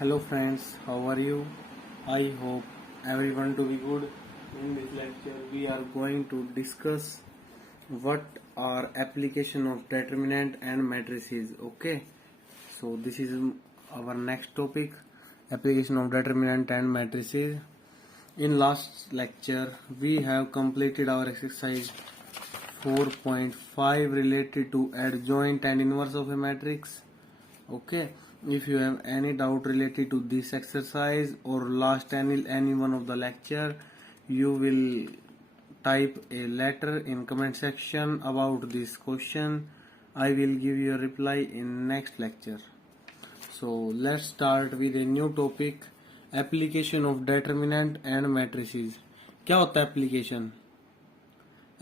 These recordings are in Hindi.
Hello friends, how are you? I hope everyone to be good. In this lecture we are going to discuss what are application of determinant and matrices. Okay, so this is our next topic, application of determinant and matrices. In last lecture we have completed our exercise 4.5 related to adjoint and inverse of a matrix. Okay, if you have any doubt related to this exercise or last any one of the lecture, you will type a letter in comment section about this question. I will give you a reply in next lecture. So let's start with a new topic, application of determinant and matrices. क्या होता है एप्लीकेशन?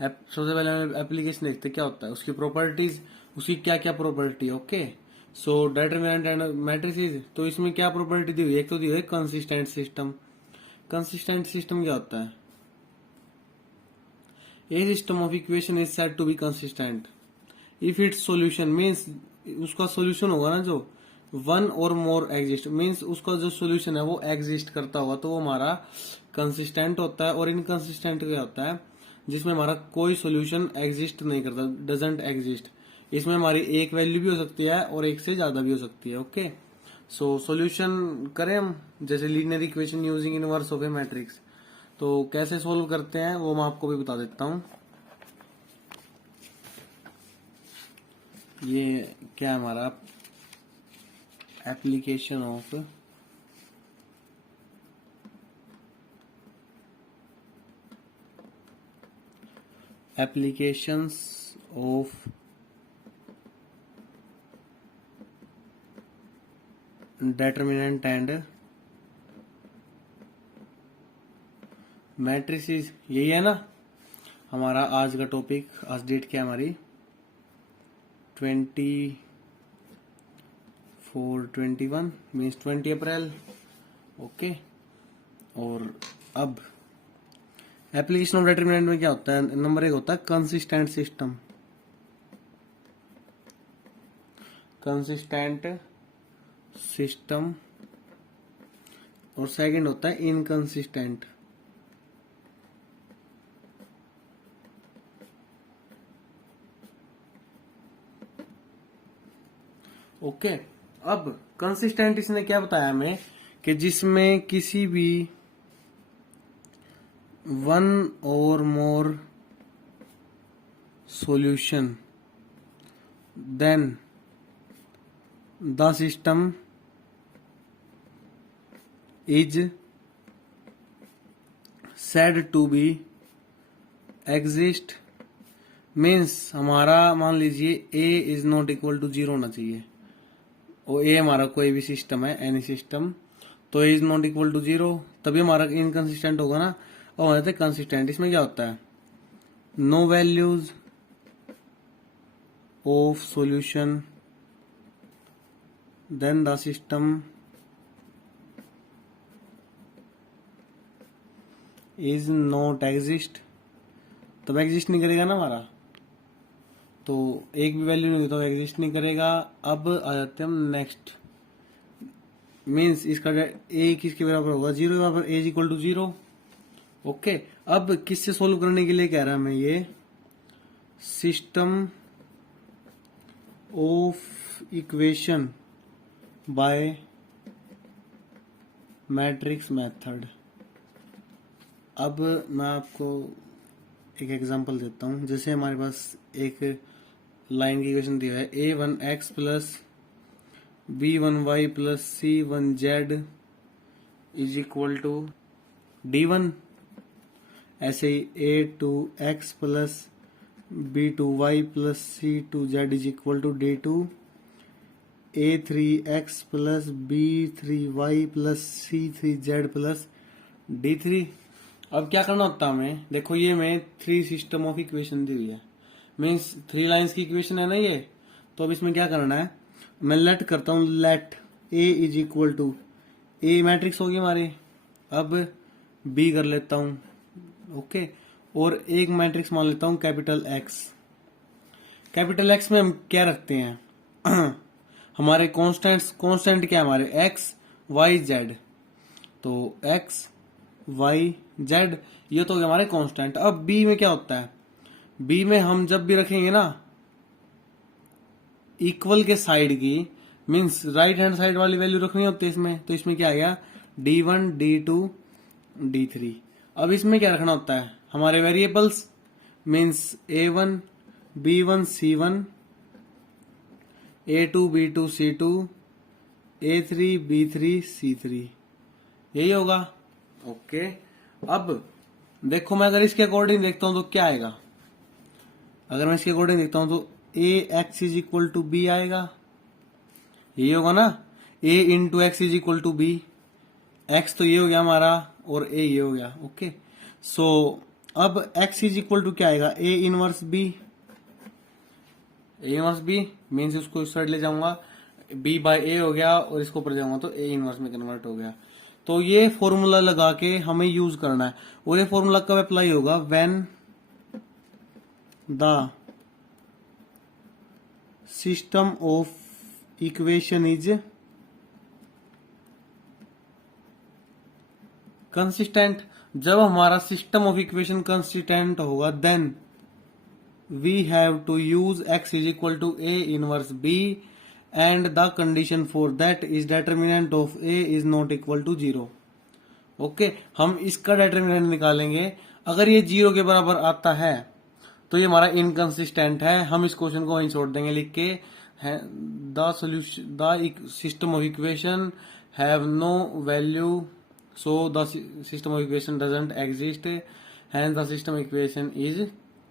सबसे पहले हम एप्लीकेशन देखते हैं क्या होता है, उसकी प्रॉपर्टीज, उसकी क्या क्या property. Okay, so determinant and matrices, तो इसमें क्या प्रॉपर्टी दी हुई है? एक तो दी हुई है कंसिस्टेंट सिस्टम. कंसिस्टेंट सिस्टम क्या होता है? A system of equation is said to be consistent if its solution means, उसका सॉल्यूशन होगा ना जो वन और मोर एग्जिस्ट, मींस उसका जो सॉल्यूशन है वो एग्जिस्ट करता होगा तो वो हमारा कंसिस्टेंट होता है. और इनकंसिस्टेंट क्या होता है? जिसमें हमारा कोई सॉल्यूशन एग्जिस्ट नहीं करता, डजंट एग्जिस्ट. इसमें हमारी एक वैल्यू भी हो सकती है और एक से ज्यादा भी हो सकती है. ओके, सो सॉल्यूशन करें हम, जैसे linear equation using inverse of A matrix, तो कैसे सोल्व करते हैं वो मैं आपको भी बता देता हूं. ये क्या है हमारा application of applications of determinant and matrices. यही है ना हमारा आज का टॉपिक. आज डेट क्या है हमारी? 24/21 मीन्स 20 अप्रैल. ओके, और अब एप्लीकेशन ऑफ डिटरमिनेंट में क्या होता है? नंबर एक होता है कंसिस्टेंट सिस्टम. Consistent system. और सेकंड होता है इनकंसिस्टेंट. ओके, अब कंसिस्टेंट इसने क्या बताया हमें कि जिसमें किसी भी वन और more solution then the system is said to be exist. Means हमारा मान लीजिए a is not equal to 0 होना चाहिए, और a हमारा कोई भी सिस्टम है, एनी सिस्टम, तो a is not equal to 0, तभी हमारा इनकंसिस्टेंट होगा ना, और हो जाता है कंसिस्टेंट. इसमें क्या होता है? No values of solution then the system is not exist. तब एग्जिस्ट नहीं करेगा ना हमारा, तो एक भी वैल्यू नहीं होगी तो एग्जिस्ट नहीं करेगा. अब आ जाते हैं हम नेक्स्ट. मीन्स इसका ए किसके बराबर होगा? 0 के बराबर. ए इज इक्वल टू 0. ओके, अब किससे सोल्व करने के लिए कह रहा है हमें? ये system of equation by matrix method. अब मैं आपको एक एग्जांपल देता हूं. जैसे हमारे पास एक लाइन की इक्वेशन दिया है, a1x plus b1y plus c1z is equal to d1. ऐसे ही a2x plus b2y plus c2z is equal to d2. a3x plus b3y plus c3z plus d3. अब क्या करना होता है हमें? देखो ये में 3 सिस्टम ऑफ इक्वेशन दी हुई है, मीन्स 3 लाइंस की इक्वेशन है ना ये. तो अब इसमें क्या करना है? मैं लेट करता हूं, let a is equal to, a matrix होगी हमारी, अब b कर लेता हूं. ओके, और एक मैट्रिक्स मान लेता हूं कैपिटल X. कैपिटल X में हम क्या रखते हैं? हमारे कांस्टेंट क्या है हमारे? X y z. तो एक्स वाई जेड ये तो हो गया हमारे कांस्टेंट। अब बी में क्या होता है, बी में हम जब भी रखेंगे ना इक्वल के साइड की, मींस राइट हैंड साइड वाली वैल्यू रखनी होती है इसमें, तो इसमें क्या आ गया D1 D2 D3। अब इसमें क्या रखना होता है हमारे variables, means A1 B1 C1 A2 B2 C2 A3 B3 C3, यही होगा। ओके अब देखो मैं अगर इसके अकॉर्डिंग देखता हूं तो क्या आएगा, अगर मैं इसके अकॉर्डिंग देखता हूं तो A X is equal to B आएगा, यही होगा ना, A into X is equal to B. X तो ये हो गया हमारा और ए ये हो गया। ओके सो अब एक्स इज इक्वल टू क्या आएगा, a inverse B. A inverse b means उसको इस साइड ले जाऊंगा, बी बाय ए हो गया और इसको ऊपर जाऊंगा तो ए इनवर्स में कन्वर्ट हो गया। तो ये फॉर्मूला लगा के हमें यूज करना है, और ये फॉर्मूला कब अप्लाई होगा, when the system of equation is consistent. जब हमारा सिस्टम ऑफ इक्वेशन कंसिस्टेंट होगा then we have to use x is equal to A inverse b and the condition for that is determinant of A is not equal to 0। Okay हम इसका डेटर्मिनेंट निकालेंगे, अगर ये 0 के बराबर आता है तो ये हमारा इनकंसिस्टेंट है। हम इस क्वेश्चन को वहीं छोड़ देंगे लिख के, the solution the system of equation have no value so the system of equation doesn't exist, hence the system equation is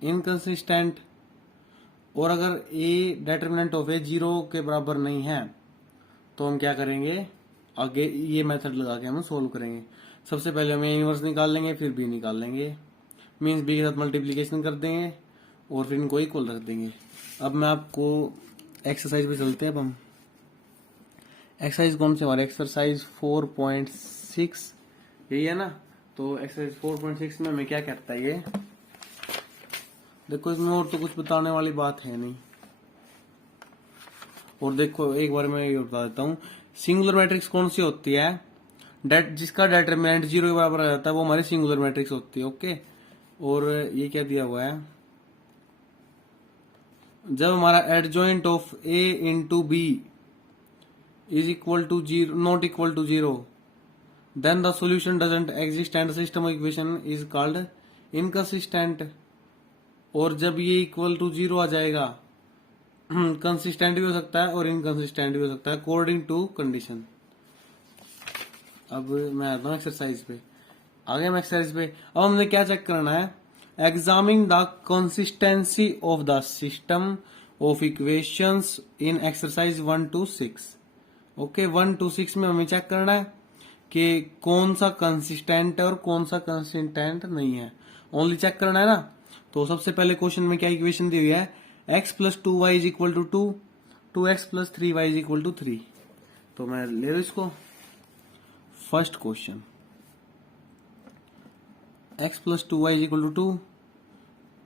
inconsistent। और अगर a determinant of a 0 के बराबर नहीं है तो हम क्या करेंगे, आगे ये मेथड लगा के हम सोल्व करेंगे। सबसे पहले हम a इनवर्स निकाल लेंगे, फिर b निकाल लेंगे, मीन्स b के साथ मल्टीप्लीकेशन कर देंगे और फिर इनको इक्वल रख देंगे। अब मैं आपको एक्सरसाइज पे चलते हैं। अब हम एक्सरसाइज कौन से हमारे, एक्सरसाइज 4.6 यही है ना। तो एक्सरसाइज 4.6 में हमें क्या कहता है, ये देखो इसमें और तो कुछ बताने वाली बात है नहीं। और देखो एक बार मैं ये बता देता हूँ, सिंगुलर मैट्रिक्स कौन सी होती है, जिसका डेटरमिनेंट 0 के बराबर आ जाता है वो हमारी सिंगुलर मैट्रिक्स होती है। ओके और ये क्या दिया हुआ है, जब हमारा adjoint of A into b is equal to 0 not equal to 0 then the solution doesn't exist and the system of equation is called inconsistent। और जब ये इक्वल टू 0 आ जाएगा, कंसिस्टेंट भी हो सकता है और इनकंसिस्टेंट भी हो सकता है अकॉर्डिंग टू कंडीशन। अब मैं आता हूँ एक्सरसाइज पे, आगे हम एक्सरसाइज पे। अब हमने क्या चेक करना है, examine the consistency of the system of equations in exercise 1 to 6। Okay 1 to 6 में हमें चेक करना है कि कौन सा कंसिस्टेंट है और कौन सा कंसिस्टेंट नहीं है, ओनली चेक करना है ना। तो सबसे पहले क्वेश्चन में क्या इक्वेशन दी हुई है, x plus 2y is equal to 2, 2x plus 3y is equal to 3। तो मैं ले रहा हूं इसको, first question x plus 2y is equal to 2,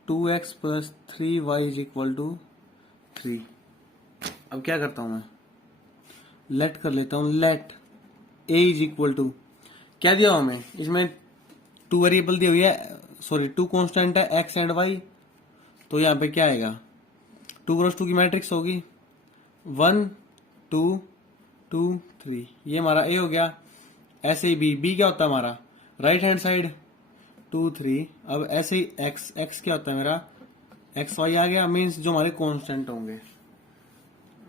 2x plus 3y is equal to 3। अब क्या करता हूं मैं, लेट कर लेता हूं, let a is equal to, क्या दिया हमें इसमें, 2 वेरिएबल दी हुई है, सॉरी 2 कांस्टेंट है x एंड y। तो यहाँ पे क्या आएगा, 2 क्रॉस 2 की मैट्रिक्स होगी, 1 2 2 3, ये हमारा a हो गया। ऐसे ही b क्या होता है हमारा राइट हैंड साइड 2 3। अब ऐसे ही x क्या होता है मेरा एक्स वाई आ गया, मीन्स जो हमारे कांस्टेंट होंगे,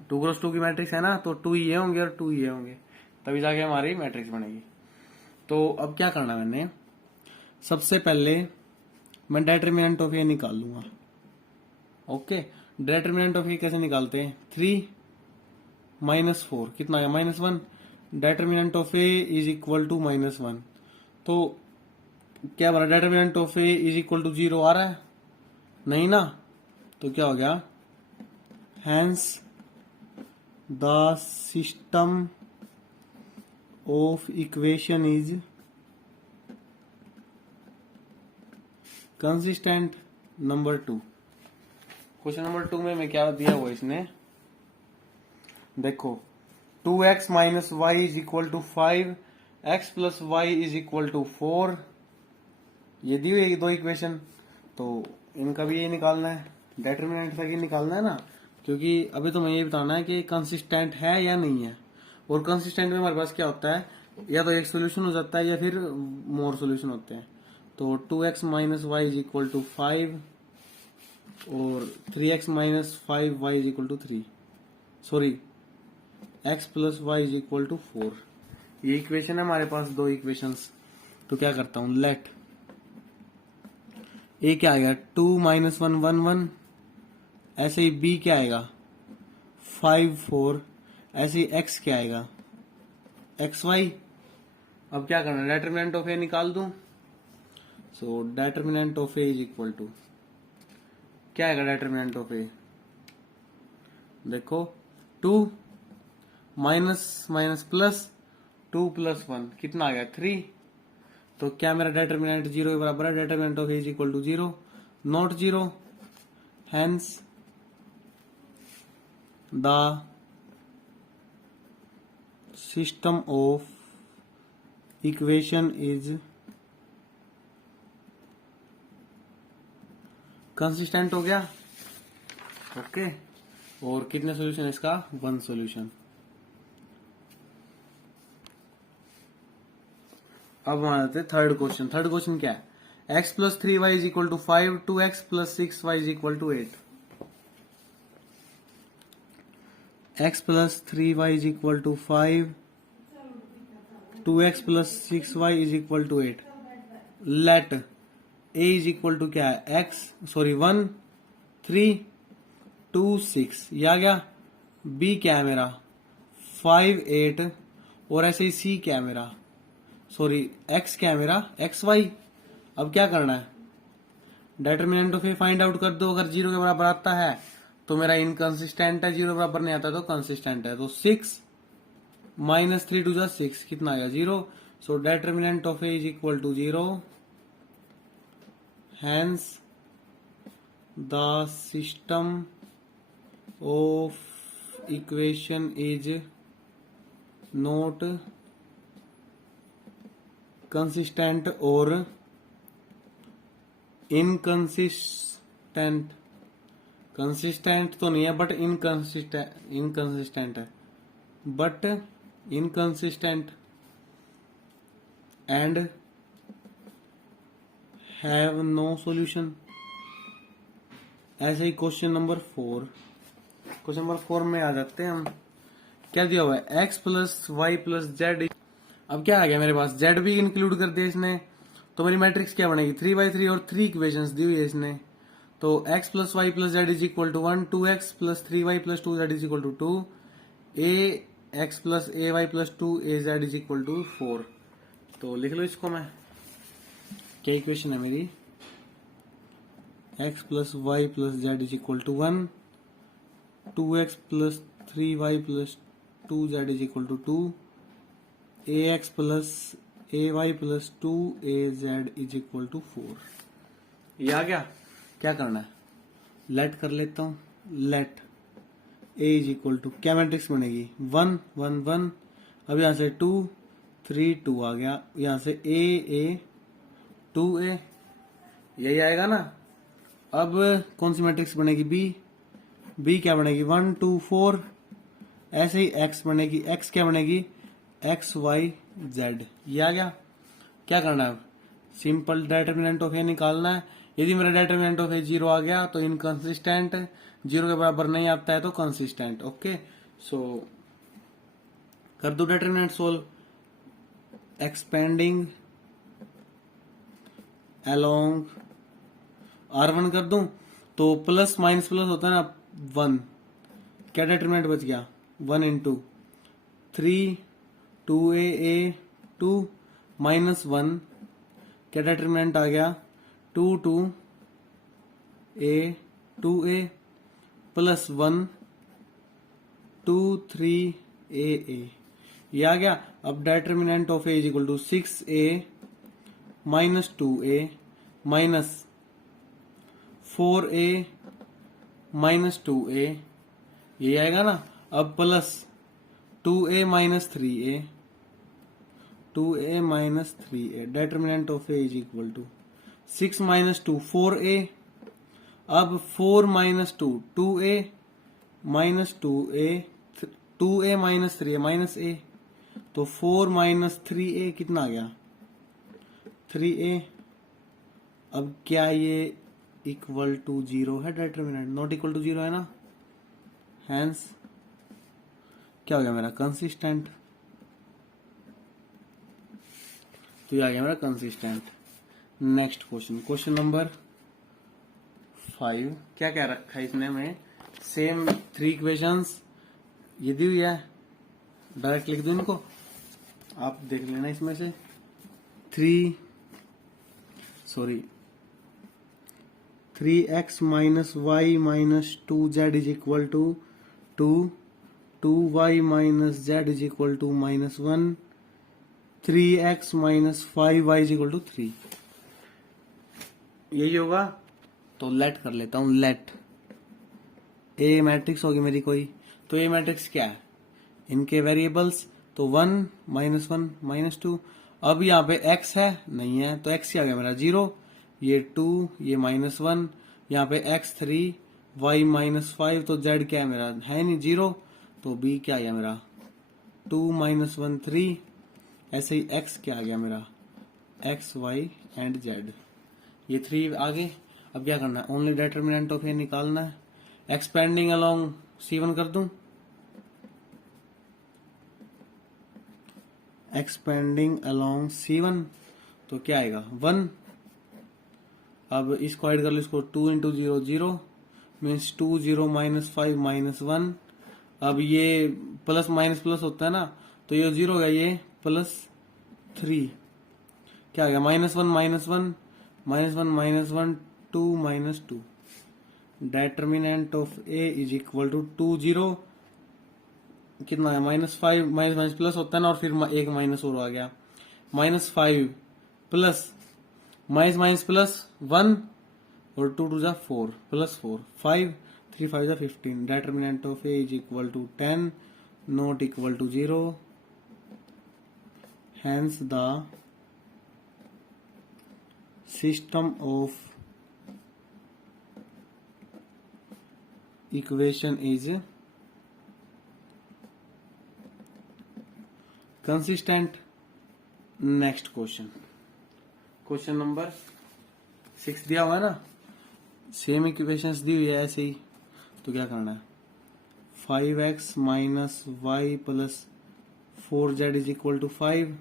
2 क्रॉस 2 की मैट्रिक्स है ना, तो 2 ये होंगे और 2 ये होंगे, तभी जाके हमारी मैट्रिक्स बनेगी। तो अब क्या करना मैंने, सबसे पहले मैं डेटर्मिनेंट ऑफ ए निकाल लूंगा। ओके डेटर्मिनेंट ऑफ ए कैसे निकालते हैं, 3 माइनस 4 कितना आया -1, determinant of A is equal to -1। तो क्या बना, determinant of A is equal to 0 आ रहा है, नहीं ना, तो क्या हो गया, hence the system of equation is consistent. Number 2, question number 2 में क्या दिया हुआ इसने, देखो 2x minus y is equal to 5, x plus y is equal to 4। ये दी हुई दो इक्वेशन, तो इनका भी ये निकालना है, डेटर्मिनेंट तक ही निकालना है ना, क्योंकि अभी तो मैं ये बताना है कि कंसिस्टेंट है या नहीं है। और कंसिस्टेंट में हमारे पास क्या होता है, या तो एक सोल्यूशन हो जाता है या फिर मोर सोल्यूशन होते हैं। तो 2x minus y is equal to 5 और 3x minus 5y is equal to 3, sorry x plus y is equal to 4। ये इक्वेशन है हमारे पास, दो इक्वेशंस। तो क्या करता हूं, लेट ए क्या आएगा 2 माइनस 1 1 1, ऐसे ही बी क्या आएगा 5 4, ऐसे ही एक्स क्या आएगा एक्स वाई। अब क्या करना है, डेटर्मिनेंट ऑफ ए निकाल दूं। So determinant of A is equal to क्या आएगा, डेटर्मिनेंट ऑफ ए देखो 2 माइनस माइनस प्लस 2 प्लस 1 कितना आ गया 3। तो क्या मेरा डेटर्मिनेंट 0 के बराबर है, determinant of A is equal to 0, not 0, hence the system of equation is consistent हो गया। ओके, और कितने सॉल्यूशन इसका, 1 सॉल्यूशन। अब हम आते हैं थर्ड क्वेश्चन। थर्ड क्वेश्चन क्या है, x plus 3y is equal to 5, 2x plus 6y is equal to 8। x plus 3y is equal to 5, 2x plus 6y is equal to 8। Let a is equal to क्या है, x सॉरी 1 3 2 6, ये आ गया। b क्या है मेरा 5 8, और ऐसे ही c क्या है मेरा, सॉरी x क्या है मेरा एक्स वाई। अब क्या करना है, determinant of A find out कर दो। अगर 0 के बराबर आता है तो मेरा इनकंसिस्टेंट है, 0 के बराबर नहीं आता तो कंसिस्टेंट है। तो 6 माइनस 3 टू 6 कितना आएगा 0। So determinant of A is equal to 0, hence the system of equation is not consistent और इनकंसिस्टेंट। कंसिस्टेंट तो नहीं है बट इनकंसिस्टेंट है, but inconsistent and have no solution. ऐसे ही क्वेश्चन नंबर 4, क्वेश्चन नंबर 4 में आ जाते हैं हम। क्या दिया हुआ है, x plus y plus z. अब क्या आ गया मेरे पास, जेड भी इंक्लूड कर दिया इसने, तो मेरी मैट्रिक्स क्या बनेगी 3/3 और 3 इक्वेशंस दी हुई है इसने। तो x plus y plus z is equal to 1, 2x plus 3y plus 2z is equal to 2, ax plus ay plus 2az is equal to 4। तो लिख लो इसको मैं, क्या इक्वेशन है मेरी, x plus y plus z is equal to 1, 2x plus 3y plus 2z is equal to 2, ax plus ay plus 2az is equal to 4। ये आ गया। क्या करना है, लेट कर लेता हूं, let a is equal to क्या मैट्रिक्स बनेगी 1 1 1। अब यहां से 2 3 2 आ गया, यहां से a 2a, यही आएगा ना। अब कौन सी मैट्रिक्स बनेगी b क्या बनेगी 1 2 4। ऐसे ही x बनेगी, x क्या बनेगी एक्स वाई जेड, ये आ गया। क्या करना है, सिंपल डेटर्मिनेंट ऑफ ए निकालना है। यदि मेरा डेटर्मिनेंट ऑफ ए 0 आ गया तो इनकंसिस्टेंट, 0 के बराबर नहीं आता है तो कंसिस्टेंट। ओके, सो कर दो determinant solve, expanding along R1 कर दूं तो प्लस माइनस प्लस होता है ना 1, क्या डेटर्मिनेंट बच गया 1 इंटू 3 2a 2 माइनस 1, क्या डेटर्मिनेंट आ गया 2 2a 2a प्लस 1 2 3a, ये आ गया। अब determinant of A is equal to 6a minus 2a minus 4a minus 2a, ये आएगा ना। अब plus 2a minus 3a, 2a minus 3a, determinant of a is equal to 6 minus 2 4a. अब 4 minus 2 2a minus 2a, 2a minus 3a minus a, तो 4 minus 3a कितना आ गया 3a. अब क्या ये इक्वल टू 0 है? डिटरमिनेंट नॉट इक्वल टू 0 है ना, हैंस क्या हो गया मेरा कंसिस्टेंट. तो ये आ गया मेरा consistent. Next question, question number 5. क्या क्या रखा है इसने में? सेम 3 इक्वेशंस ये दी हुई है, डायरेक्ट लिख दो इनको, आप देख लेना इसमें से. 3x minus y minus 2z is equal to 2, 2y minus z is equal to minus 1, 3x minus 5y is equal to 3. यही होगा. तो लेट कर लेता हूं. लेट ए मैट्रिक्स होगी मेरी कोई. तो ए मैट्रिक्स क्या है? इनके वेरिएबल्स तो 1 minus 1 minus 2. अब यहाँ पे x है नहीं है, तो x क्या आ गया मेरा 0, ये 2, ये -1, यहाँ पे x 3, y -5, तो z क्या है मेरा है नहीं 0, तो b क्या आ गया मेरा 2 - 1 3. ऐसे ही x क्या आ गया मेरा x y एंड z, ये 3 आगे. अब क्या करना है? ओनली डिटरमिनेंट ऑफ ए निकालना है. एक्सपेंडिंग अलोंग C1 कर दूं. एक्सपेंडिंग अलोंग C1 तो क्या आएगा 1. अब इसको ऐड कर लो, इसको 2 into 0 0 मीन्स 2 0 -5 -1. अब ये प्लस माइनस प्लस होता है ना, तो ये 0 हो गया, ये +3 क्या आ गया -1 -1 -1 2 -2. Determinant of A is equal to 2 0 कितना है -5 माइनस प्लस होता है ना, और फिर एक माइनस और आ गया -5 प्लस माइनस प्लस 1 और 2 2 जा 4 +4 5 3 5 जा 15. Determinant of A is equal to 10 not equal to 0. Hence the system of equation is consistent. Next question, question number 6 दिया हुआ है ना, सेम इक्वेशंस दी हुई है ऐसे ही. तो क्या करना है? 5x minus y plus 4z is equal to 5,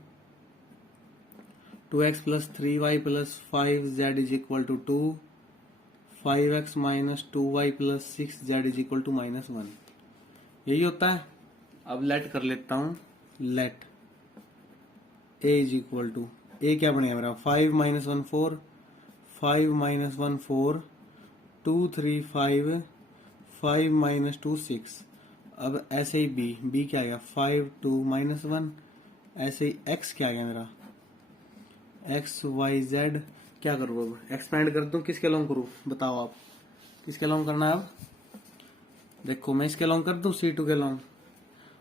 2x plus 3y plus 5z is equal to 2, 5x minus 2y plus 6z is equal to -1. यही होता है. अब लेट कर लेता हूं. Let a is equal to a क्या बनेगा मेरा 5 minus 1 4, 5 minus 1 4, 2 3 5, 5 minus 2 6. अब ऐसे ही b क्या आ गया 5 2 -1. ऐसे ही x क्या आ गया मेरा x y z. क्या करूँ अब? एक्सपेंड कर दूं, किसके लॉन्ग करूँ बताओ आप, किसके लॉन्ग करना है? अब देखो मैं इसके लॉन्ग कर दूं C2 के लॉन्ग,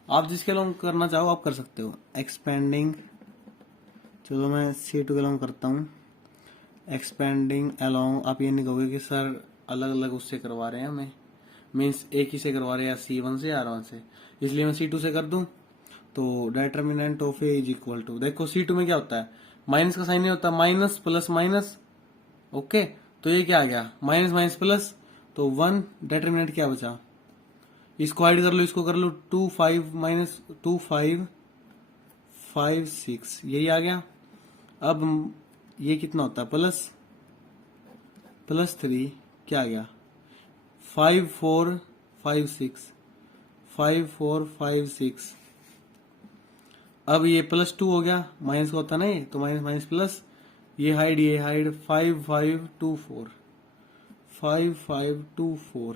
आप जिसके लॉन्ग करना चाहो आप कर सकते हो. एक्सपेंडिंग, चलो मैं C2 के लॉन्ग करता हूँ. एक्सपेंडिंग अलोंग, आप ये नहीं कहोगे कि सर अलग अलग उससे करवा रहे हैं हमें, मीन्स एक ही से करवा रहे हैं, C1 से या R1 से, इसलिए मैं C2 से कर दूं. तो determinant of A is equal to, देखो C2 में क्या होता है, माइनस का साइन नहीं होता, माइनस प्लस माइनस. ओके, तो ये क्या आ गया माइनस माइनस प्लस, तो 1. डिटरमिनेंट क्या बचा, इसको ऐड कर लो, इसको कर लो 2 5 माइनस 2 5 5 6, यही आ गया. अब ये कितना होता है प्लस 3 क्या आ गया 5 4 5 6 5 4 5 6. अब ये +2 हो गया, माइनस का होता ना ये, तो माइनस माइनस प्लस, ये हाइड 5 5 2 4 5 5 2 4.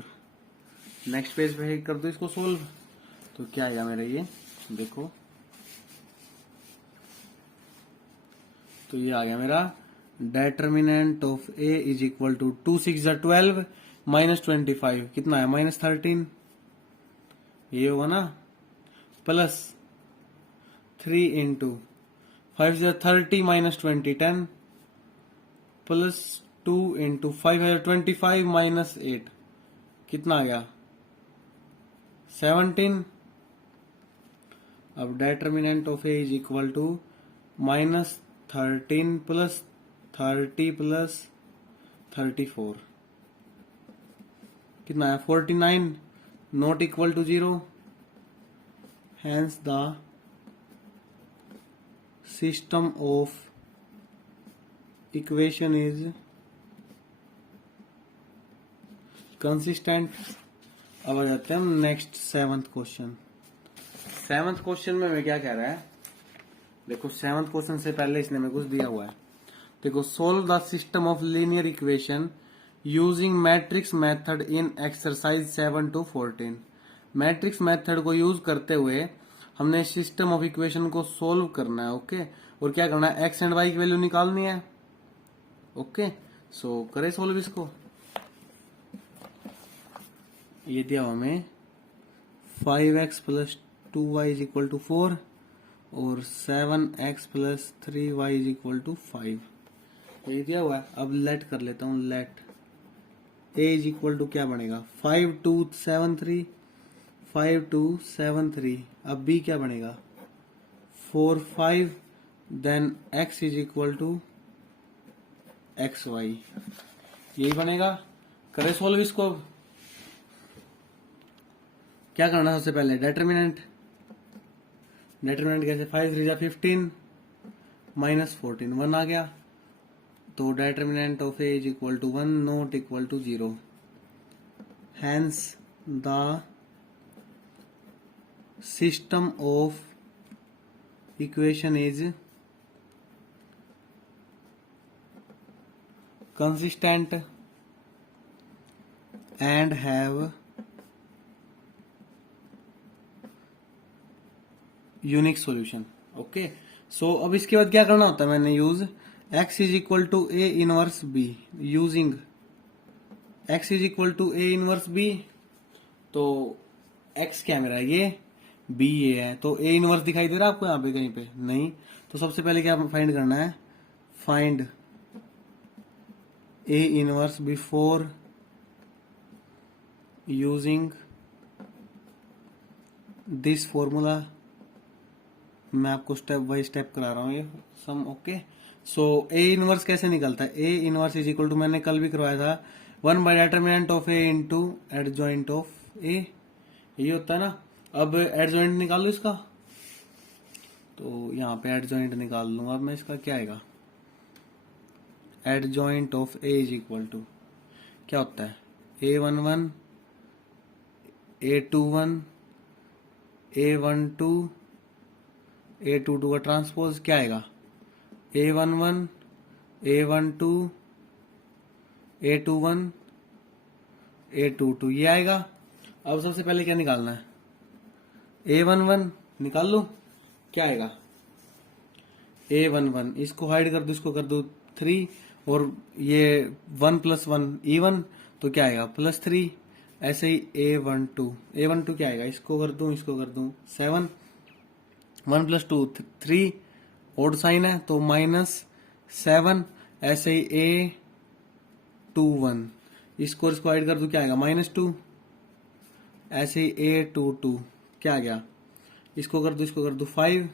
नेक्स्ट पेज पे कर दो इसको सोल्व. तो क्या आएगा मेरा, ये देखो, तो ये आ गया मेरा determinant of A is equal to 2 6 12 -25 कितना है -13. ये होगा ना, प्लस 3 इंटू 5 से 30 माइनस 20 10 प्लस 2 इंटू 5 है 25 माइनस 8 कितना आ गया 17। अब determinant of A is equal to minus 13 plus 30 plus 34 कितना है 49 not equal to 0 hence the system of equation is consistent। अब आ जाते हैं next 7th question. 7th question में क्या कह रहा है देखो 7th क्वेश्चन से पहले इसने में कुछ दिया हुआ है। देखो solve the system of linear equation using matrix method in exercise 7 to 14। Matrix method को यूज करते हुए हमने सिस्टम ऑफ इक्वेशन को सोल्व करना है। ओके और क्या करना है एक्स एंड वाई की वैल्यू निकालनी है। ओके सो करें सोल्व इसको। ये दिया हमें 5x plus 2y is equal to 4 और 7x plus 3y is equal to 5 ये दिया हुआ है। अब लेट कर लेता हूं let a is equal to क्या बनेगा 5 2 7 3 5 2 7 3। अब b क्या बनेगा 4 5 then x is equal to xy यही बनेगा। करें सोल्व इसको। क्या करना है सबसे पहले डिटर्मिनेंट कैसे 5 3 जा 15 माइनस 14 1 आ गया तो determinant of A is equal to 1 not equal to 0 hence the system of equation is consistent and have unique solution. Okay so अब इसके बाद क्या करना होता है मैंने use x is equal to A inverse b using x is equal to A inverse B तो x क्या मेरा ये b ये है तो a इनवर्स दिखाई दे रहा है आपको यहाँ पे कहीं पे नहीं। तो सबसे पहले क्या फाइंड करना है find a inverse before using this formula। मैं आपको स्टेप बाय स्टेप करा रहा हूँ ये sum. Okay so a inverse कैसे निकलता है a inverse is equal to मैंने कल भी करवाया था 1 by determinant of a into adjoint of a यही होता है ना। अब एडजॉइंट निकाल लो इसका तो यहाँ पे एडजॉइंट निकाल लूंगा। अब मैं इसका क्या आएगा adjoint of a is equal to क्या होता है a11 a21 a12 a22 का ट्रांसपोज क्या आएगा a11 a12 a21 a22 ये आएगा। अब सबसे पहले क्या निकालना है a11 निकाल लो क्या आएगा a11 इसको हाइड कर दो इसको कर दो 3 और ये 1 प्लस 1 इवन तो क्या आएगा प्लस 3। ऐसे ही a12 क्या आएगा इसको कर दूं 7 1 प्लस 2 3 ओड साइन है तो माइनस 7। ऐसे ही a21 इसको ऐड कर दूं क्या आएगा -2। ऐसे ही a22 क्या आ गया इसको कर दो 5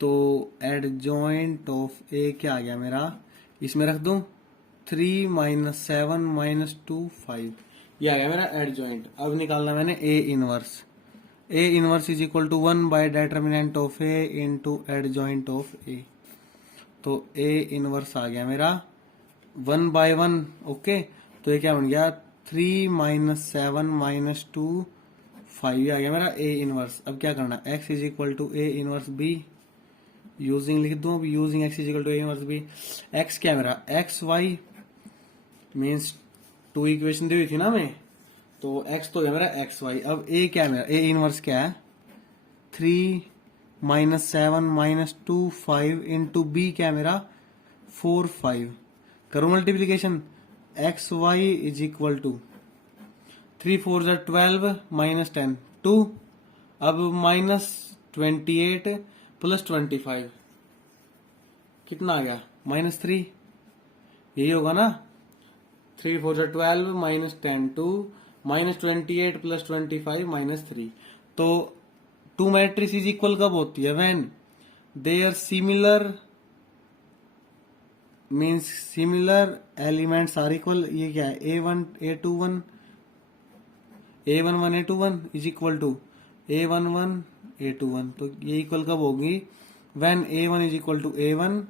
तो एडजॉइंट ऑफ ए क्या आ गया मेरा इसमें रख दूं 3 माइनस 7 माइनस 2 5 ये आ गया मेरा एडजॉइंट। अब निकालना मैंने A inverse is equal to 1 by determinant of A into adjoint of A तो ए इनवर्स आ गया मेरा 1 बाय 1। ओके तो ये क्या बन गया 3 माइनस 7 माइनस 2 5 ये आ गया मेरा ए इनवर्स। अब क्या करना x is equal to A inverse b using लिख दूं using x is equal to A inverse b. x क्या मेरा एक्स वाई मीन्स 2 इक्वेशन दी हुई थी ना मैं तो x तो है मेरा एक्स वाई। अब a क्या है मेरा a इनवर्स क्या है 3 माइनस 7 माइनस 2 5 इंटू b क्या है मेरा 4 5 करो multiplication x y is equal to 3 4 12 minus 10 2 अब माइनस 28 प्लस 25 कितना आ गया -3, यही होगा ना। 3 4 12 -10 2 -28 प्लस 25 -3। तो टू मैट्रिक्स इज इक्वल कब होती है? When they are similar, means similar elements are equal. ये क्या है? A11 A21 A11 A21 is equal to A11 A21। तो ये इक्वल कब होगी? When A1 is equal to A1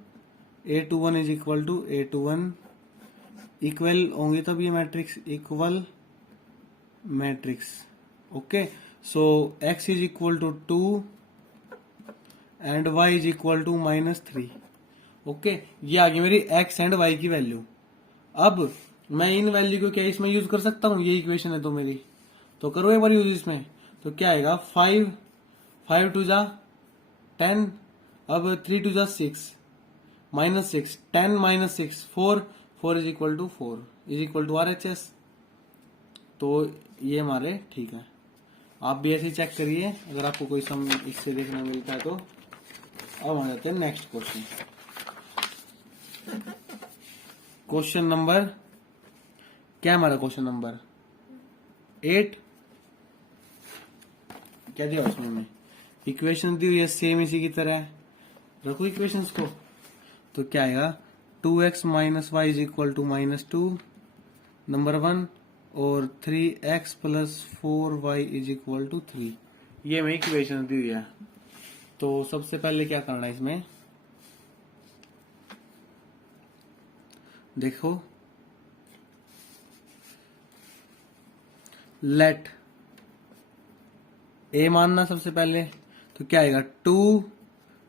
A21 is equal to A21 equal होंगी तब ये matrix equal matrix. Okay, so x is equal to 2 and y is equal to -3। Okay, ये आ गई मेरी x एंड y की वैल्यू। अब मैं इन वैल्यू को क्या इसमें यूज कर सकता हूँ? ये इक्वेशन है तो मेरी, तो करो एक बार यूज इसमें। तो क्या आएगा? 5 5 2 जा 10, अब 3 2 जा 6 -6 10 -6 4 4 is equal to 4 is equal to RHS। तो ये हमारे ठीक है। आप भी ऐसे चेक करिए अगर आपको कोई सम इससे देखना मिलता है तो। अब आ जाते हैं नेक्स्ट क्वेश्चन। क्वेश्चन नंबर क्या हमारा? Question number 8। क्या दिया उसमें? हमें इक्वेशन दी हुई है सेम इसी की तरह, रखो इक्वेशंस को। तो क्या आएगा? 2x minus y is equal to -2 number 1 और 3x plus 4y is equal to 3। ये हमें इक्वेशन दी हुई है। तो सबसे पहले क्या करना है इसमें? देखो, लेट a मानना सबसे पहले। तो क्या आएगा? 2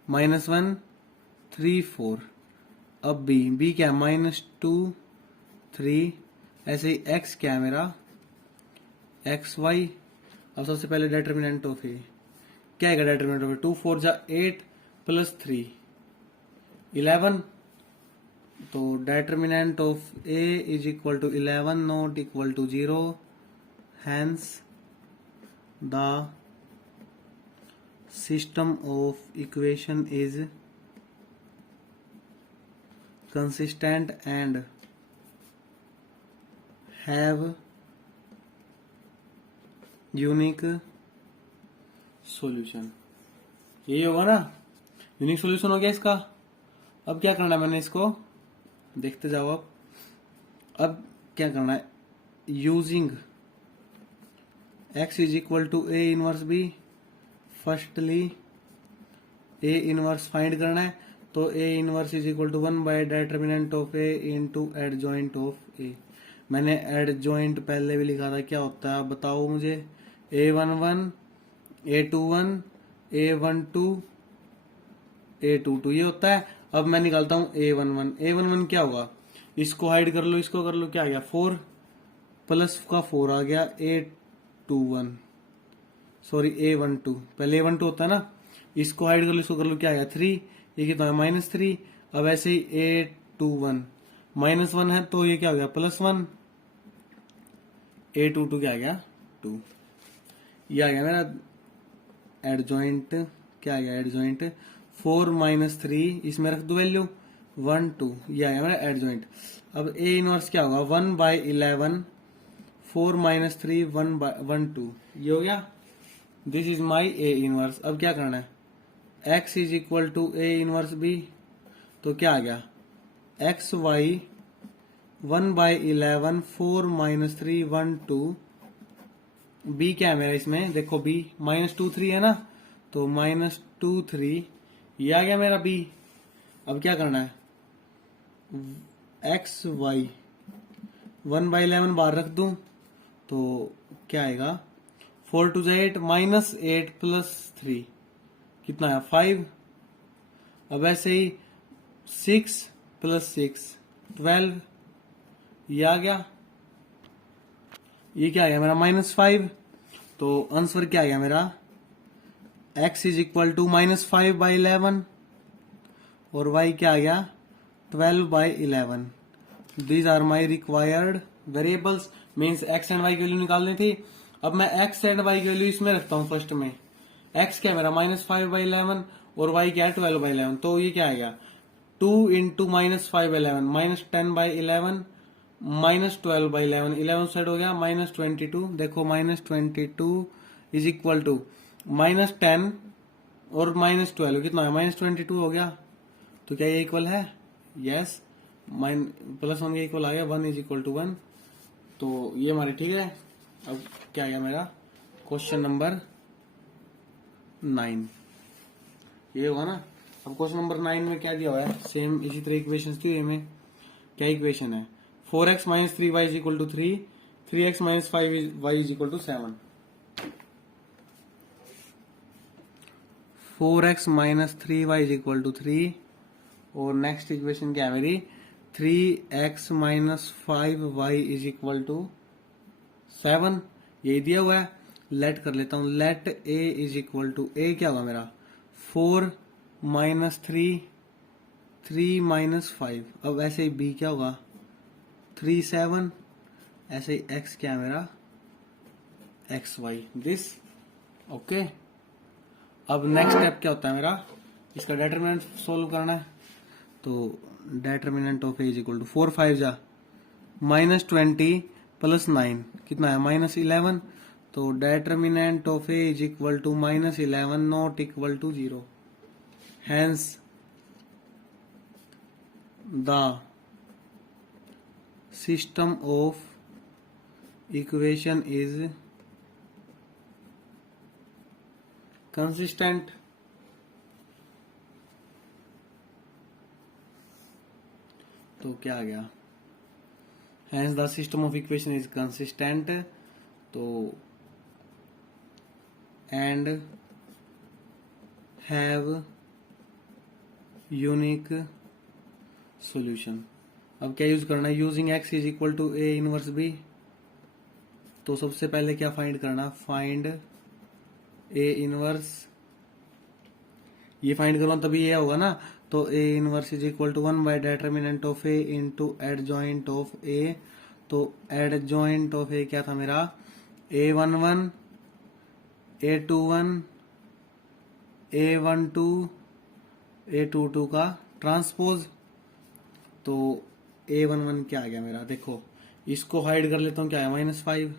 -1 3 4। अब b क्या है? -2 3। ऐसे ही x क्या है मेरा? xy। अब सबसे पहले डेटर्मिनेंट ऑफ a क्या आएगा? डेटर्मिनेंट ऑफ 2 4 जा 8 प्लस 3 11। तो determinant of a is equal to 11 not equal to 0, hence the system of equation is consistent and have unique solution। यही होगा ना? यूनिक सॉल्यूशन हो गया इसका। अब क्या करना है? मैंने इसको देखते जाओ। अब क्या करना है? Using x is equal to a inverse b। Firstly a inverse find करना है। तो a inverse is equal to 1 by determinant of a into adjoint of a। मैंने एडजॉइंट पहले भी लिखा था, क्या होता है आप बताओ मुझे? A11 A21 A12 A22 ये होता है। अब मैं निकालता हूं A11। A11 क्या होगा? इसको हाइड कर लो, इसको कर लो, क्या आ गया? 4 प्लस का 4 आ गया A21, सॉरी A12। पहले A12 होता है ना, इसको हाइड कर लो, इसको कर लो, क्या आया? 3। ये कितना है? -3। अब ऐसे ही A21 -1 है तो ये क्या हो गया? +1। A22 क्या आ गया? 2। ये आ गया मेरा एडजॉइंट। क्या आ गया? एडजॉइंट 4 -3 इसमें रख दो वैल्यू 1 2। ये आ गया मेरा एडजॉइंट। अब A इनवर्स क्या होगा? 1/11 4 -3 1 2। ये हो गया। This is my A inverse. अब क्या करना है? x is equal to A inverse b। तो क्या आ गया? xy 1/11 4 -3 1 2। b क्या है मेरा इसमें? देखो b -2 3 है ना, तो -2 3 ये आ गया मेरा b। अब क्या करना है? xy 1/11 बाहर रख दूं तो क्या आएगा? 4 2 8 -8 प्लस 3 कितना है? 5। अब ऐसे ही 6 प्लस 6 12 ये आ गया। ये क्या आ गया मेरा? -5। तो आंसर क्या आ गया मेरा? x इज इक्वल टू -5/11 और y क्या आ गया? 12/11। These are my required variables. Means x and y की वैल्यू निकालनी थी। अब मैं x एंड y की वैल्यू इसमें रखता हूं फर्स्ट में। x क्या है मेरा? -5/11 और y क्या है 12/11, तो ये क्या आएगा 2 इंटू -5/11 -10/11 -12/11, 11 साइड हो गया -22। देखो -22 इज इक्वल टू -10 और -12 कितना है -22 हो गया। तो क्या ये इक्वल है? यस, +1 के इक्वल आ गया, 1 इज इक्वल टू 1। तो ये हमारे ठीक है। अब क्या गया मेरा क्वेश्चन नंबर 9, ये होगा ना। अब क्वेश्चन नंबर 9 में क्या दिया हुआ है, सेम इसी तरह इक्वेशन थी में। क्या इक्वेशन है 4x - 3y is equal to 3, 3x - 5y is equal to 7। 4x - 3y is equal to 3 और नेक्स्ट इक्वेशन क्या है मेरी 3x - 5y is equal to 7। यही दिया हुआ है। लेट कर लेता हूं, let a is equal to a क्या होगा मेरा 4 - 3 3 - 5। अब ऐसे ही b क्या होगा 3 7। ऐसे ही x क्या है मेरा xy दिस। ओके, अब नेक्स्ट स्टेप क्या होता है मेरा, इसका डेटरमिनेंट सोल्व करना है। तो determinant of A is equal to 4 5 जा -20 + 9 कितना है -11। तो determinant of A is equal to -11 not equal to 0। Hence the system of equation is consistent. तो क्या आ गया hence the system of equation is consistent. तो एंड हैव यूनिक सॉल्यूशन। अब क्या यूज करना है, using x is equal to a inverse b। तो सबसे पहले क्या फाइंड करना, फाइंड a इनवर्स। ये फाइंड करो तभी ये होगा ना। तो a inverse is equal to 1 by determinant of a into adjoint of a। तो एडजॉइंट ऑफ a क्या था मेरा a11 a21 a12 a22 का ट्रांसपोज। तो a11 क्या आ गया मेरा, देखो इसको हाइड कर लेता हूं, क्या है -5।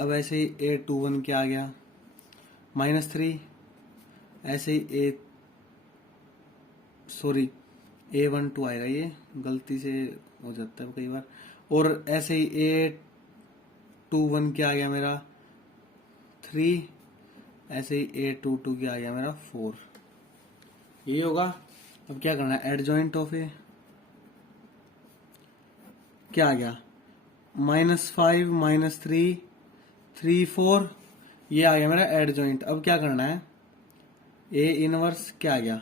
अब ऐसे ही a21 क्या आ गया -3। ऐसे ही a12 आएगा, ये गलती से हो जाता है कई बार। और ऐसे ही a21 क्या आ गया मेरा 3। ऐसे ही a22 क्या आ गया मेरा 4। ये होगा। अब क्या करना है, एडजॉइंट ऑफ ए क्या आ गया -5 -3 3 4। ये आ गया मेरा एडजॉइंट। अब क्या करना है, ए इनवर्स क्या आ गया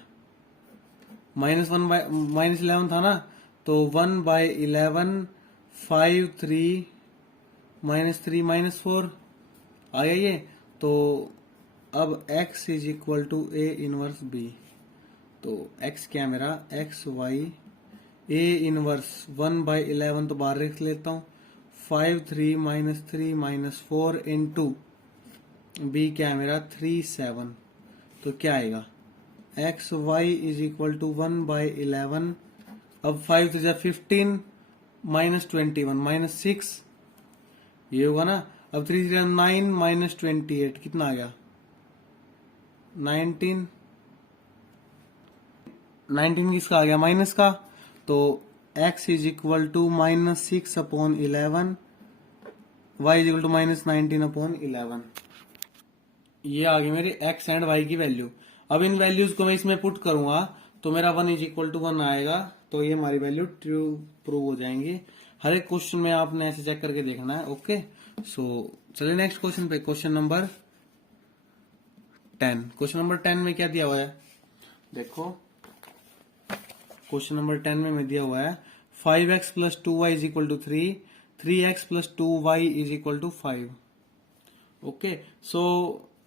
-11 था ना। तो 1/11 5 3 -3 -4 आ गया ये। तो अब x is equal to A inverse b। तो x क्या है मेरा xy a इनवर्स 1/11 तो बाहर रख लेता हूँ 5 3 -3 -4 इंटू b क्या है मेरा 3 7। तो क्या आएगा x y is equal to 1/11। अब 5 to 15 -21 -6 ये होगा ना। अब 3 3 9 -28 कितना आ गया 19 19 किसका आ गया माइनस का। तो x is equal to -6/11 y is equal to -19/11। ये आ गई मेरी x एंड y की वैल्यू। अब इन वैल्यूज को मैं इसमें पुट करूंगा तो मेरा 1 इज इक्वल टू 1 आएगा। तो ये हमारी वैल्यू ट्रू प्रूव हो जाएंगी। हर एक क्वेश्चन में आपने ऐसे चेक करके देखना है। ओके, सो चलिए नेक्स्ट क्वेश्चन पे, क्वेश्चन नंबर 10। क्वेश्चन नंबर 10 में क्या दिया हुआ है, देखो क्वेश्चन नंबर 10 में दिया हुआ है 5x + 2y is equal to 3, 3x + 2y is equal to 5। Okay, so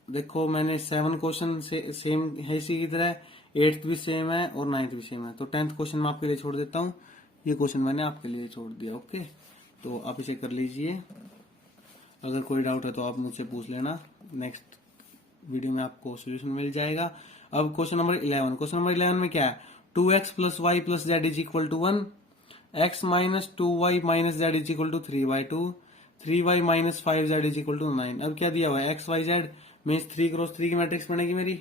देखो मैंने 7 क्वेश्चन से सेम है इसी की तरह, 8th भी सेम है और 9th भी सेम है। तो 10th क्वेश्चन मैं आपके लिए छोड़ देता हूँ, ये क्वेश्चन मैंने आपके लिए छोड़ दिया। ओके, तो आप इसे कर लीजिए। अगर कोई डाउट है तो आप मुझसे पूछ लेना। नेक्स्ट वीडियो में आपको सोल्यूशन मिल जाएगा। अब क्वेश्चन नंबर 11, क्वेश्चन नंबर 11 में क्या है, 2x plus y plus z is equal to 1, x minus 2y minus z is equal to 3y2, 3y minus 5z is equal to 9। अब क्या दिया हुआ है, XYZ मीन्स 3x3 की मैट्रिक्स बनेगी मेरी।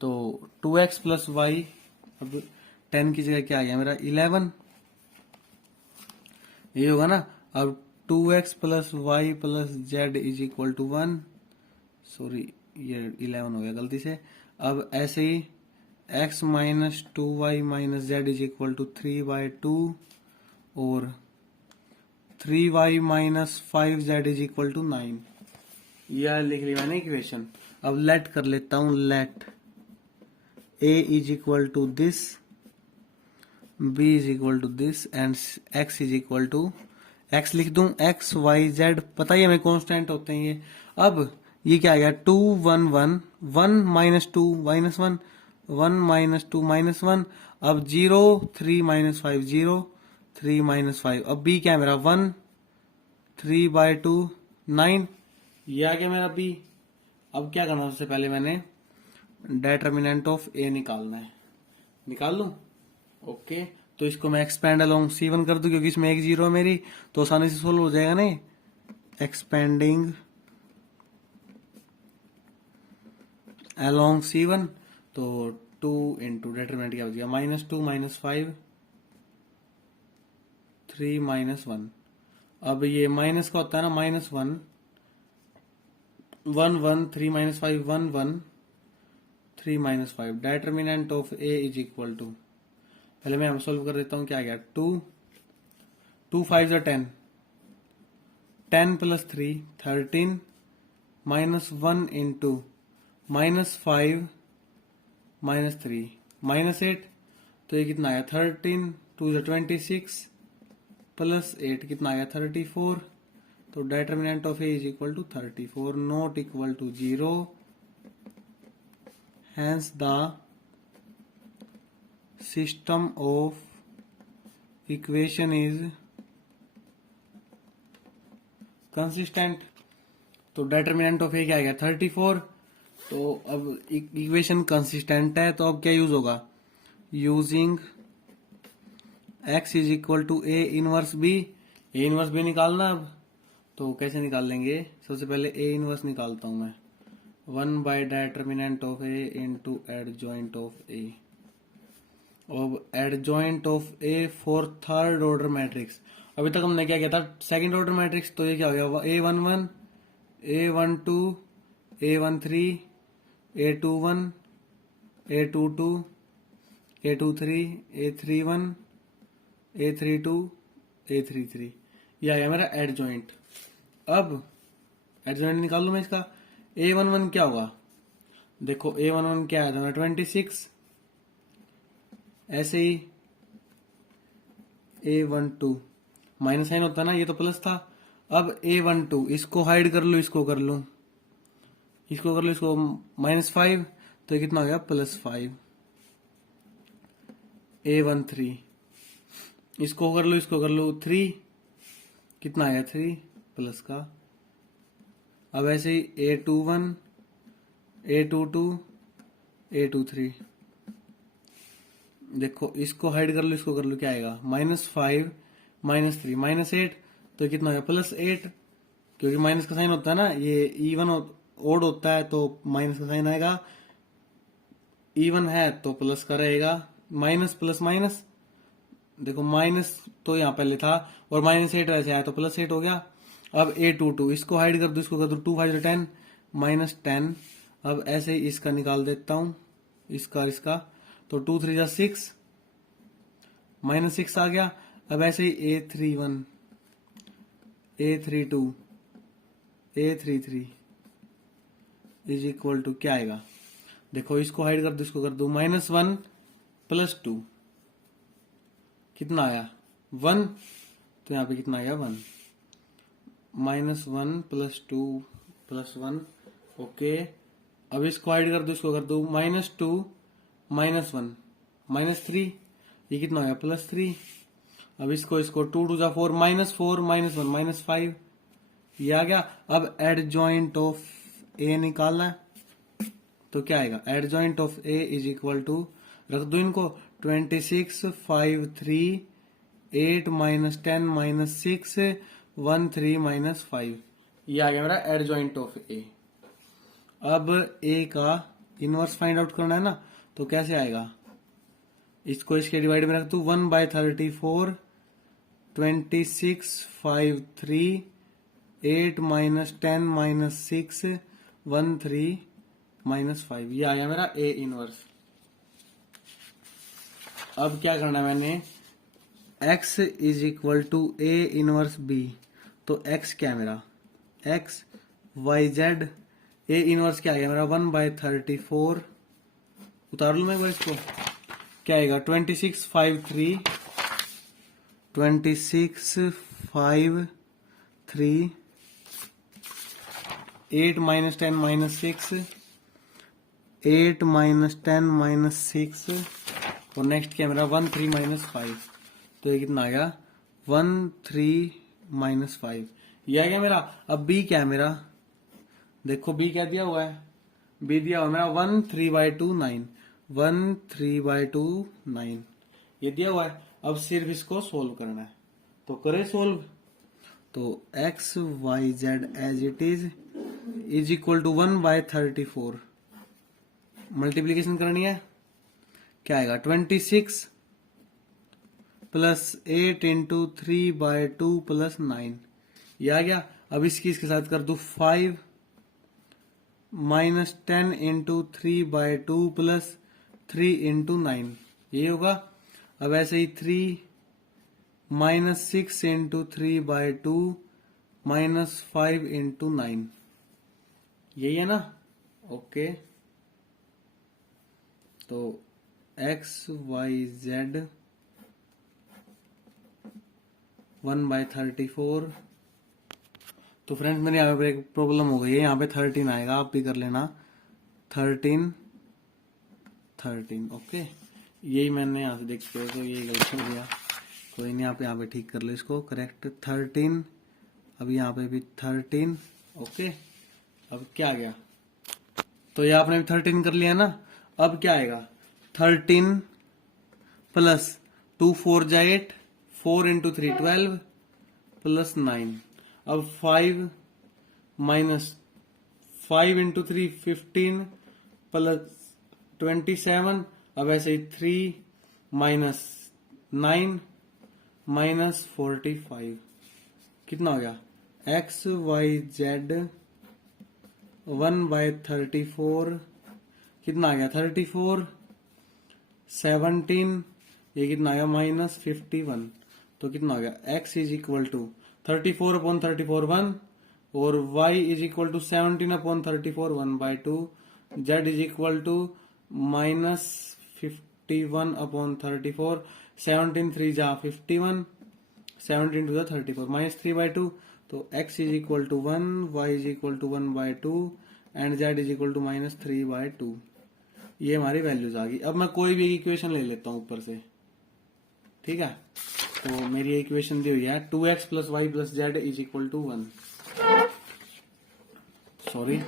तो 2x प्लस वाई, अब 10 की जगह क्या आ गया मेरा 11, ये होगा ना। अब 2x plus y plus z is equal to 1, sorry ये 11 हो गया गलती से। अब ऐसे ही x minus 2y minus z is equal to 3/2 और 3y minus 5z is equal to 9। यह लिख लिया मैंने इक्वेशन। अब लेट कर लेता हूं, let a is equal to this, b is equal to this and x is equal to, x लिख दूं x y z, पता ही हमें कांस्टेंट होते हैं ये। अब ये क्या आ गया 2 1 1 1 माइनस 2 माइनस 1 1 माइनस 2 माइनस 1। अब 0 3 माइनस 5 0 3 माइनस 5। अब b क्या है मेरा 1 3/2 9, ये आ गया मेरा b। अब क्या करना है, सबसे पहले मैंने डिटर्मिनेंट ऑफ a निकालना है, निकाल लूं। ओके, तो इसको मैं एक्सपेंड अलोंग C1 कर दूं क्योंकि इसमें एक जीरो है मेरी, तो आसानी से सोल्व हो जाएगा ना। एक्सपेंडिंग अलोंग C1, तो 2 इंटू डिटरमिनेंट क्या हो जाएगा -2 -5 3 -1। अब ये माइनस का होता है ना, -1 1 1 3 -5 1 1 3 -5। Determinant of a is equal to, पहले मैं सोल्व कर देता हूं, क्या आ गया 2 2 5 10 10 प्लस 3 13 -1 इंटू -5 -3 -8, तो ये कितना आया 13 2 26 प्लस 8 कितना आया 34। तो determinant of A is equal to 34 not equal to 0, hence the system of equation is consistent। तो डिटरमिनेंट ऑफ ए क्या आएगा 34। तो अब इक्वेशन कंसिस्टेंट है, तो अब क्या यूज होगा, using x is equal to A inverse B. A inverse B निकालना। अब तो कैसे निकाल लेंगे, सबसे पहले ए इनवर्स निकालता हूं मैं, 1 by determinant of A into adjoint of A. अब adjoint of A for third order matrix, अभी तक हमने क्या किया था सेकंड ऑर्डर मैट्रिक्स, तो ये क्या हो गया A11 A12 A13 A21 A22 A23 A31 A32 A33, ये आ गया मेरा एडजॉइंट। अब एडजॉइंट निकाल लूं मैं इसका। A11 क्या होगा, देखो A11 क्या आया था 26, ऐसे ही A12 माइनस साइन होता ना, ये तो प्लस था। अब A12 इसको हाइड कर लो, इसको कर लो, इसको कर लो, इसको -5, तो कितना हो गया +5। A13 इसको कर लो, इसको कर लो 3, कितना आया 3 प्लस का। अब ऐसे ही A21 A22 A23, देखो इसको हाइड कर लो, इसको कर लो, क्या आएगा -5 -3 -8, तो कितना होगा +8, क्योंकि माइनस का साइन होता है ना, ये इवन ओड होता है तो माइनस का साइन आएगा, इवन है तो प्लस का रहेगा, माइनस प्लस माइनस, देखो माइनस तो यहाँ पहले था और -8 वैसे आया तो +8 हो गया। अब A22 इसको हाइड कर दो, इसको कर दो 2 5 10 -10। अब ऐसे ही इसका निकाल देता हूं, इसका तो 2 3 6 -6 आ गया। अब ऐसे ही A31 A32 A33 is equal to क्या आएगा, देखो इसको हाइड कर दो, इसको कर दो -1 + 2, कितना आया 1, तो यहाँ पे कितना आया 1, -1 + 2 + 1। ओके, अब इसको हाइड कर दो, इसको कर दो -2 -1 -3, ये कितना हो गया +3। अब इसको 2 2 4 -4 -1 -5, ये आ गया। अब एडजॉइंट ऑफ ए निकालना है, तो क्या आएगा, adjoint of A is equal to, रख दो इनको, 26 5 3 8 माइनस 10 माइनस 6 1 3 माइनस 5, ये आ गया मेरा एडजॉइंट ऑफ ए। अब ए का इनवर्स फाइंड आउट करना है ना, तो कैसे आएगा, इसको इसके डिवाइड में रख दू, 1/34 26 5 3 8 माइनस 10 माइनस 6 1 3 माइनस 5, ये आया मेरा ए इनवर्स। अब क्या करना है मैंने, x is equal to A inverse B, तो x क्या है मेरा, x y z, A inverse क्या आएगा मेरा 1/34, उतार लू मैं एक बार इसको, क्या आएगा 26 5 3 8 माइनस 10 माइनस 6 8 माइनस 10 माइनस 6, और नेक्स्ट क्या मेरा 1 3 माइनस 5, तो ये कितना आ गया 1 3 माइनस 5, ये आ गया मेरा। अब बी क्या है मेरा, देखो बी क्या दिया हुआ है, बी दिया हुआ है मेरा 1 3/2 9, 1 3/2 9, ये दिया हुआ है। अब सिर्फ इसको सोल्व करना है, तो करे सोल्व, तो x y z as it is equal to 1/34, multiplication करनी है, क्या आएगा 26 प्लस 8 इंटू 3/2 प्लस 9, ये आ गया। अब इसके साथ कर दू 5 माइनस 10 इंटू 3/2 प्लस 3 इंटू 9, ये होगा। अब ऐसे ही 3 माइनस 6 इंटू 3/2 माइनस 5 इंटू 9, यही है ना, ओके। तो x y z 1/34, तो फ्रेंड्स मेरे यहाँ पे एक प्रॉब्लम हो गई है, यहाँ पे 13 आएगा, आप भी कर लेना 13 ओके। यही मैंने यहाँ से देखते हो, तो यही गलत हो गया, कोई नहीं, आप यहाँ पे ठीक कर लो इसको, करेक्ट 13, अब यहाँ पे भी 13 ओके। अब क्या आ गया, तो ये आपने 13 कर लिया ना, अब क्या आएगा 13 प्लस 2 4 जा 8, 4 इंटू 3 12 प्लस 9, अब 5 माइनस 5 इंटू 3 15 प्लस 27, अब ऐसे ही 3 माइनस 9 माइनस 45, कितना हो गया x y z 1/34, कितना आ गया 34 17, ये कितना आ गया माइनस 51, तो कितना हो गया x इज इक्वल टू 34/34 1, और y is equal to 17/34 1/2, z is equal to minus 51/34, 17 3 जा 51, 17 टू 34 माइनस 3/2, तो x is equal to 1, y is equal to 1/2 and z is equal to minus 3/2, ये हमारी वैल्यूज आ गई। अब मैं कोई भी इक्वेशन ले लेता हूं ऊपर से, ठीक है, तो मेरी इक्वेशन दी हुई है 2x plus y plus z is equal to 1, sorry,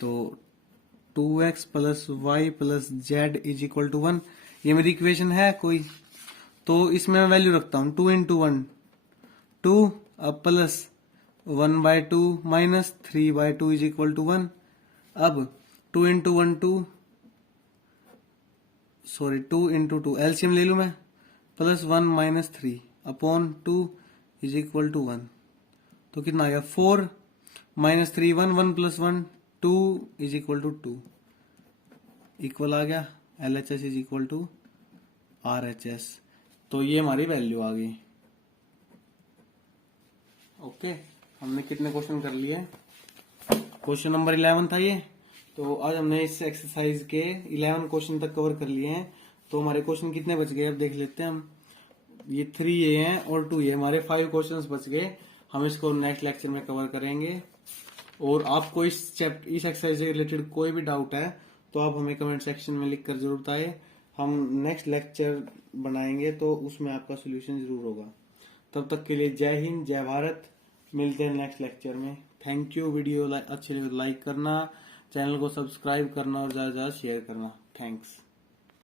तो 2x plus y plus z is equal to 1, ये मेरी इक्वेशन है कोई, तो इसमें मैं वैल्यू रखता हूं 2 इंटू 1 2, अब plus 1/2 minus 3/2 is equal to 1, अब 2 इंटू 1 2, सॉरी 2 इंटू 2 एलसीएम ले लू मैं, plus 1 minus 3 upon 2 is equal to 1, तो कितना आ गया 4 minus 3 1 1 plus 1 2 is equal to 2, equal आ गया LHS is equal to RHS, तो ये हमारी वैल्यू आ गई, ओके। हमने कितने क्वेश्चन कर लिए, क्वेश्चन नंबर 11 था ये, तो आज हमने इस एक्सरसाइज के 11 क्वेश्चन तक कवर कर लिए हैं। तो हमारे क्वेश्चन कितने बच गए अब देख लेते हैं हम, ये 3 ये हैं और 2 ये, हमारे 5 क्वेश्चंस बच गए, हम इसको नेक्स्ट लेक्चर में कवर करेंगे। और आपको इस एक्सरसाइज से रिलेटेड कोई भी डाउट है तो आप हमें कमेंट सेक्शन में लिख कर जरूर बताएं, हम नेक्स्ट लेक्चर बनाएंगे तो उसमें आपका सोल्यूशन जरूर होगा। तब तक के लिए जय हिंद जय भारत, मिलते हैं नेक्स्ट लेक्चर में। Thank you. वीडियो अच्छी लगे तो लाइक करना, चैनल को सब्सक्राइब करना और ज्यादा से ज्यादा शेयर करना। थैंक्स।